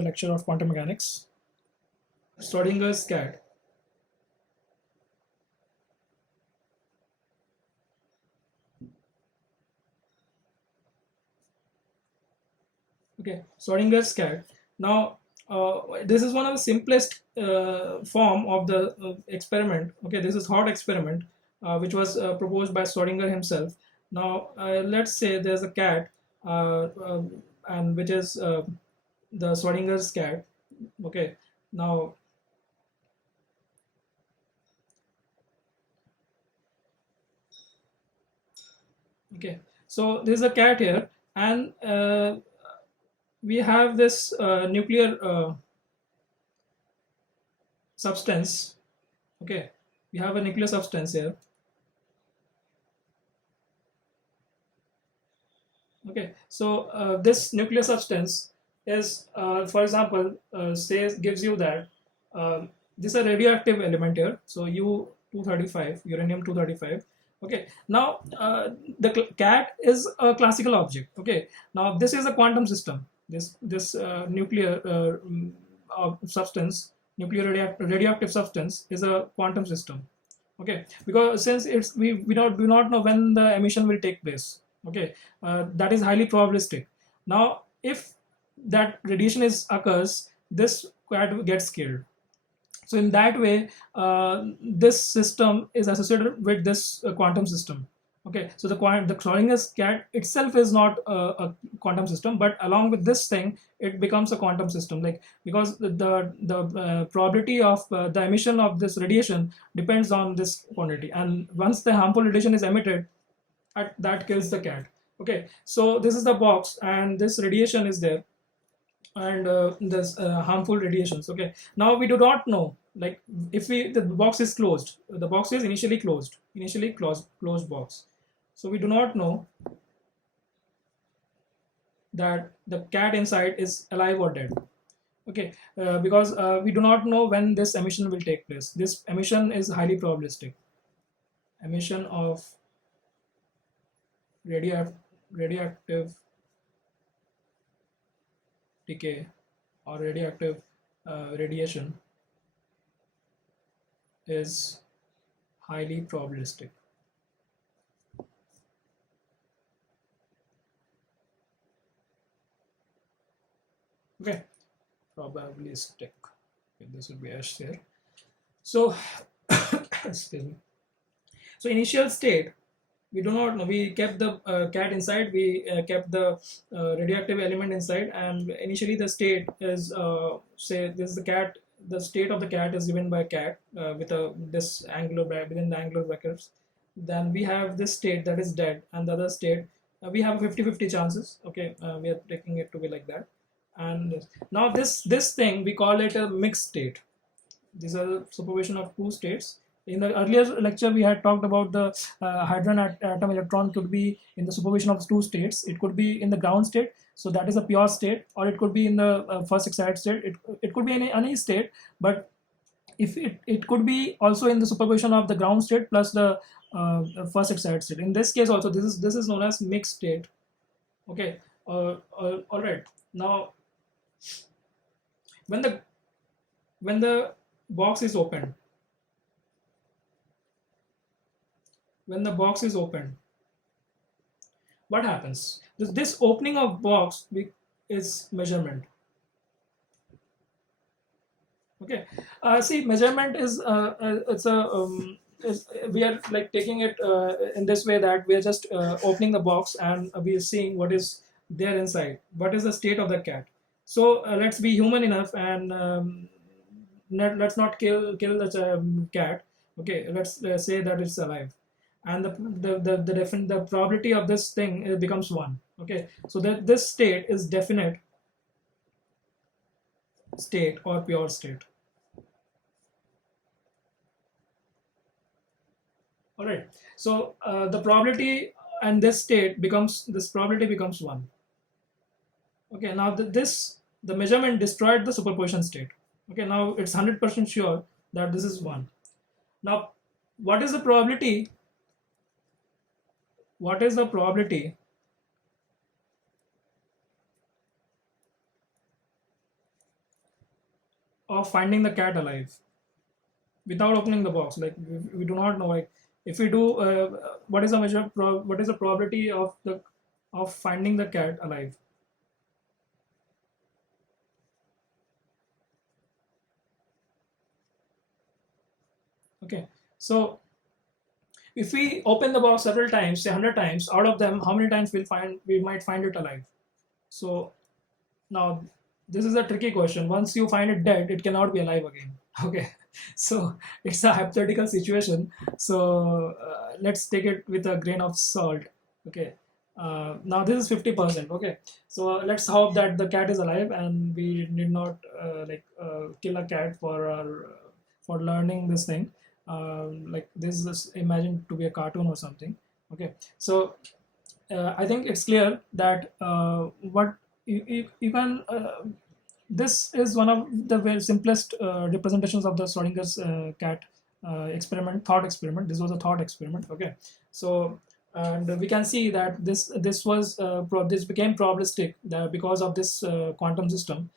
another lecture of quantum mechanics. Schrodinger's cat. Okay, Schrodinger's cat. Now, this is one of the simplest form of the experiment. Okay, this is hot experiment, which was proposed by Schrodinger himself. Now, let's say there's a cat, and which is the Schrodinger's cat. Okay, now okay, so there's a cat here, and we have this nuclear substance. Okay, we have a nuclear substance here. Okay, so this nuclear substance is, for example, says gives you that this is a radioactive element here. So U-235, uranium 235. Okay, now the cat is a classical object. Okay, now this is a quantum system. This nuclear substance, nuclear radioactive substance, is a quantum system. Okay, because since we do not know when the emission will take place. Okay, that is highly probabilistic. Now, if that radiation occurs, this cat gets killed. So in that way, this system is associated with this quantum system. Okay, so the Schrodinger's cat itself is not a quantum system, but along with this thing, it becomes a quantum system. Like, because the probability of the emission of this radiation depends on this quantity, and once the harmful radiation is emitted, that kills the cat. Okay, so this is the box, and this radiation is there, and this harmful radiations. Okay, now we do not know, like, if the box is closed, the box is initially closed box, so we do not know that the cat inside is alive or dead. Okay, because we do not know when this emission will take place. This emission is highly probabilistic. Emission of radioactive decay or radioactive radiation is highly probabilistic. Okay, probabilistic. Okay, this would be S here. So, excuse me. So initial state, we do not know. We kept the cat inside. We kept the radioactive element inside, and initially the state is, say, this is the cat. The state of the cat is given by cat with this angular within the angular brackets. Then we have this state that is dead, and the other state we have 50-50 chances. Okay, we are taking it to be like that. And now this thing, we call it a mixed state. These are the superposition of two states. In the earlier lecture, we had talked about the hydrogen atom electron could be in the superposition of two states. It could be in the ground state, so that is a pure state, or it could be in the first excited state. It could be in any state, but if it could be also in the superposition of the ground state plus the first excited state. In this case also, this is known as mixed state. Okay, all right. Now, when the box is opened, what happens? This opening of box is measurement. Okay, see, measurement is we are like taking it in this way, that we are just opening the box and we are seeing what is there inside. What is the state of the cat? So let's be human enough, and let's not kill the cat. Okay, let's say that it's alive, and the probability of this thing becomes 1. Okay, so that this state is definite state or pure state. All right, so the probability and this probability becomes 1. Okay, now the measurement destroyed the superposition state. Okay, now it's 100% sure that this is 1. Now, what is the probability? What is the probability of finding the cat alive without opening the box. Like we do not know, like if we do, what is the what is the probability of finding the cat alive? Okay, so if we open the box several times, say 100 times, out of them, how many times we might find it alive? So now this is a tricky question. Once you find it dead, it cannot be alive again. Okay, so it's a hypothetical situation. So let's take it with a grain of salt. Okay, now this is 50%. Okay, so let's hope that the cat is alive and we did not kill a cat for learning this thing. Like this is imagined to be a cartoon or something. Okay, so I think it's clear that what you can. This is one of the very simplest representations of the Schrodinger's cat thought experiment. This was a thought experiment. Okay, so and we can see that this became probabilistic because of this quantum system,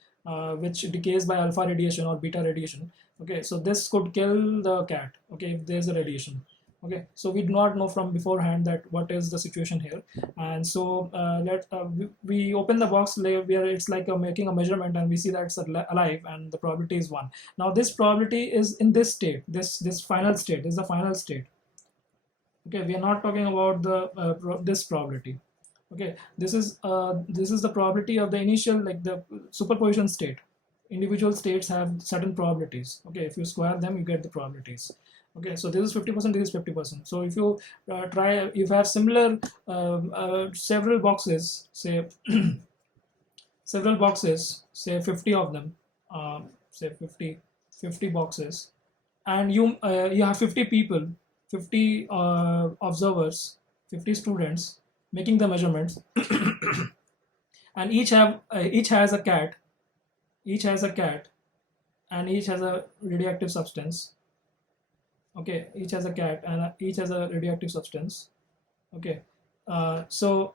which decays by alpha radiation or beta radiation. Okay, so this could kill the cat. Okay, if there's a radiation. Okay, so we do not know from beforehand that what is the situation here, and so we open the box where it's like making a measurement, and we see that it's alive, and the probability is 1. Now this probability is in this state, this final state. This is the final state. Okay, we are not talking about the this probability. Okay, this is the probability of the initial, like the superposition state. Individual states have certain probabilities. Okay, if you square them, you get the probabilities. Okay, so this is 50%, this is 50%. So if you if you have similar several boxes, say several boxes, say 50 of them, say 50 boxes, and you have 50 people, 50 observers, 50 students making the measurements, and each has a cat, and each has a radioactive substance. Okay, each has a cat and each has a radioactive substance. Okay, so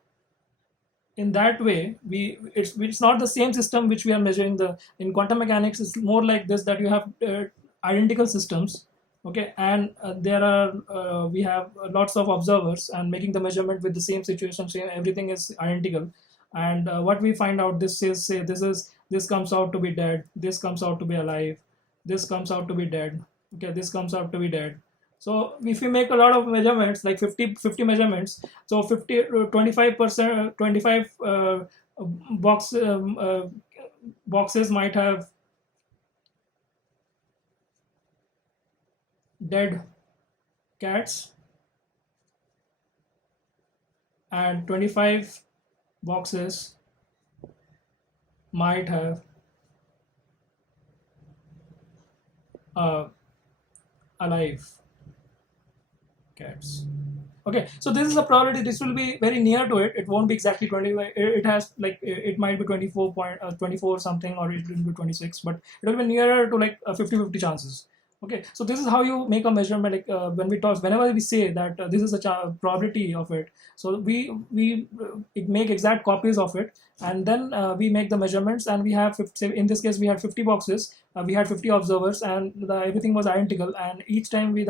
in that way, it's not the same system which we are measuring. In quantum mechanics, it's more like this, that you have identical systems. Okay, and we have lots of observers and making the measurement with the same situation, same everything is identical. And what we find out, this comes out to be dead, this comes out to be alive, this comes out to be dead. Okay, this comes out to be dead. So if we make a lot of measurements, like 50 measurements, so 25%, 25 boxes might have dead cats, and 25 boxes might have alive cats. Okay, so this is a probability. This will be very near to it. It won't be exactly 20. It has like it might be 24 something, or it will be 26, but it will be nearer to like 50-50 chances. Okay, so this is how you make a measurement. Like whenever we say that this is a probability of it, so we make exact copies of it, and then we make the measurements, and we have 50, in this case we had 50 boxes, we had 50 observers, and everything was identical. And each time we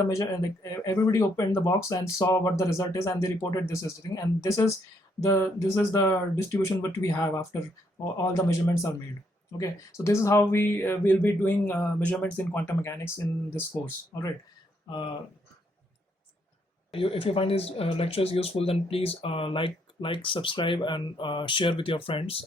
everybody opened the box and saw what the result is, and they reported this is the thing, and this is the distribution that we have after all the measurements are made. Okay, so this is how we will be doing measurements in quantum mechanics in this course. All right. If you find these lectures useful, then please like, subscribe, and share with your friends.